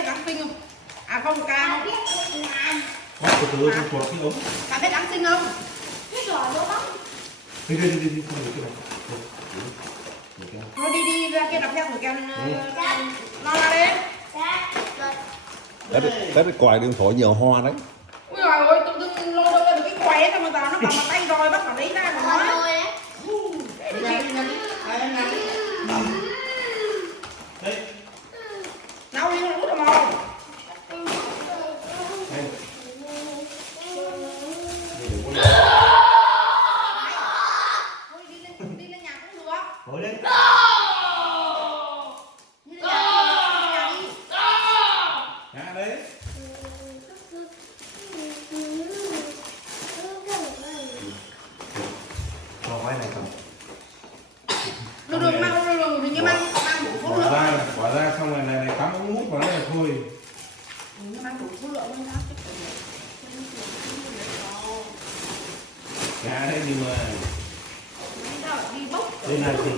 biết Giáng sinh không? À không, ca từ từ tôi chuột cái ống. ca biết Giáng sinh không? Biết rồi đúng không? Đi không được cái này. Thôi đi ra kia đập theo thử kèo nó ra đấy. Cái quài điện thoại giờ hoa đấy. Ui trời ơi, tự dưng lôi đâu ra được cái quầy ấy, mà giờ nó cầm vào tay rồi, bắt vào lấy ra mà nói. Nấu đi, nó út rồi màu. Thôi đi lên nhà cũng được. Ngồi lên. Nhà đấy. Cho cái này cầm. Đường mang hình như mang đủ số lượng. Bỏ ra xong rồi này cắm ống hút vào đây là thôi. Hình như mang đủ số lượng luôn đó. Nhà đấy đi mà. Đi bốc. Đây này thì.